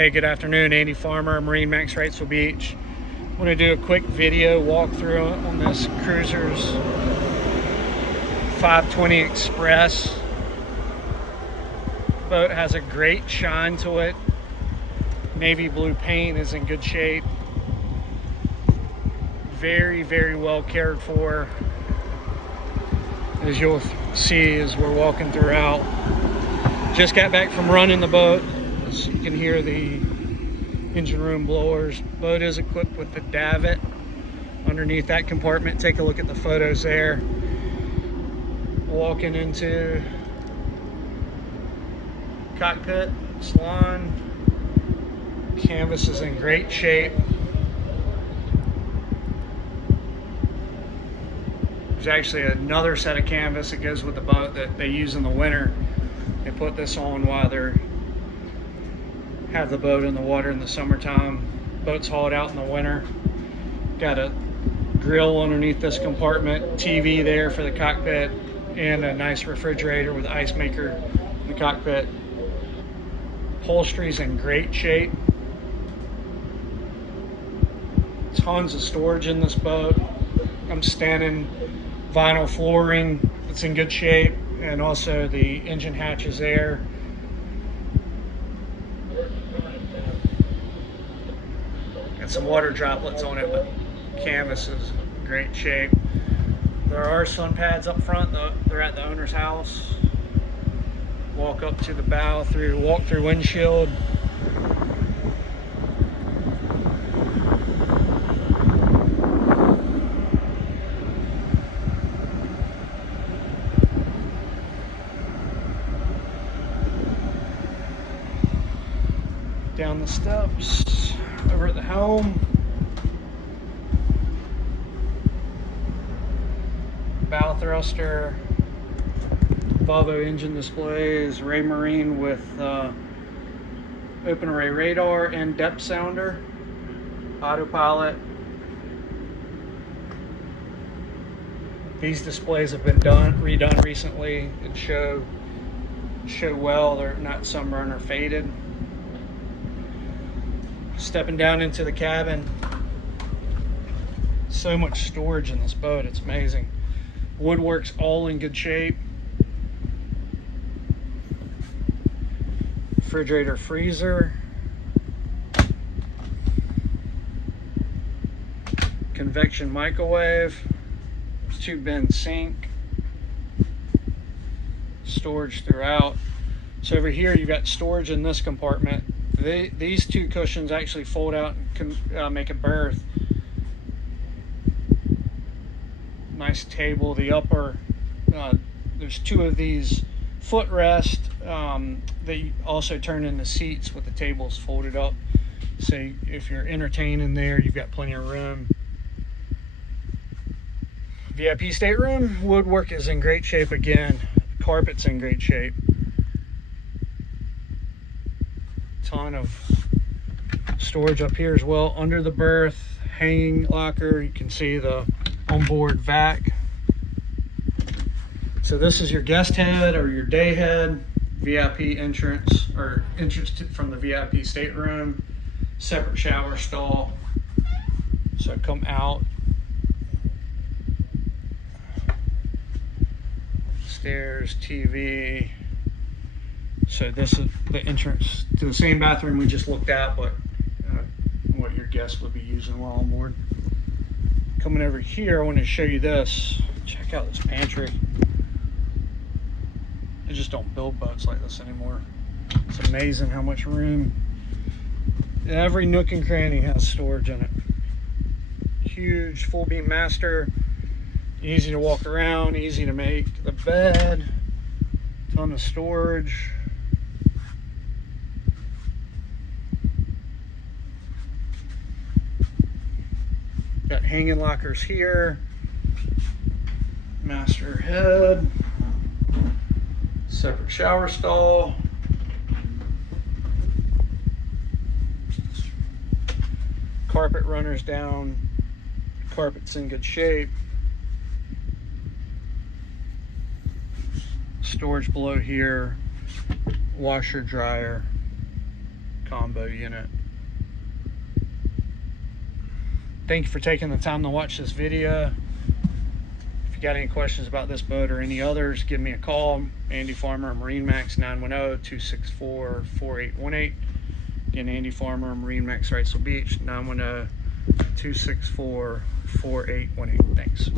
Hey, good afternoon. Andy Farmer, MarineMax Wrightsville Beach. I want to do a quick video walkthrough on this cruiser's 520 Express. Boat has a great shine to it. Navy blue paint is in good shape. Very, very well cared for. As you'll see as we're walking throughout. Just got back from running the boat. So you can hear the engine room blowers. Boat is equipped with the davit underneath that compartment. Take a look at the photos there. Walking into cockpit, salon. Canvas is in great shape. There's actually another set of canvas that goes with the boat that they use in the winter. They put this on while they're have the boat in the water in the summertime. Boat's hauled out in the winter. Got a grill underneath this compartment, TV there for the cockpit, and a nice refrigerator with ice maker in the cockpit. Upholstery's in great shape. Tons of storage in this boat. I'm standing vinyl flooring, it's in good shape, and also the engine hatches there. Got some water droplets on it, but canvas is in great shape. There are sun pads up front, they're at the owner's house. Walk up to the bow through walk-through windshield. Down the steps, over at the helm. Bow thruster, Volvo engine displays, Ray Marine with open array radar and depth sounder, autopilot. These displays have been redone recently and show well. They're not sunburned or faded. Stepping down into the cabin. So much storage in this boat, it's amazing. Woodwork's all in good shape. Refrigerator, freezer. Convection microwave. 2-bin sink. Storage throughout. So over here you've got storage in this compartment. These two cushions actually fold out and can make a berth. Nice table. The upper, there's two of these footrest that also turn into seats with the tables folded up. So if you're entertaining there, you've got plenty of room. VIP stateroom. Woodwork is in great shape again. Carpet's in great shape. Ton of storage up here as well. Under the berth, hanging locker. You can see the onboard vac. So this is your guest head or your day head. VIP entrance or entrance from the VIP stateroom. Separate shower stall. So come out. Stairs, TV. So this is the entrance to the same bathroom we just looked at, but what your guests would be using while on board. Coming over here, I want to show you this. Check out this pantry. They just don't build boats like this anymore. It's amazing how much room. Every nook and cranny has storage in it. Huge full beam master. Easy to walk around, easy to make the bed. Ton of storage. Got hanging lockers here, master head, separate shower stall, carpet runners down, carpet's in good shape, storage below here, washer, dryer, combo unit. Thank you for taking the time to watch this video. If you got any questions about this boat or any others, give me a call. Andy Farmer, MarineMax, 910-264-4818. Again, Andy Farmer, MarineMax Wrightsville Beach, 910-264-4818. Thanks.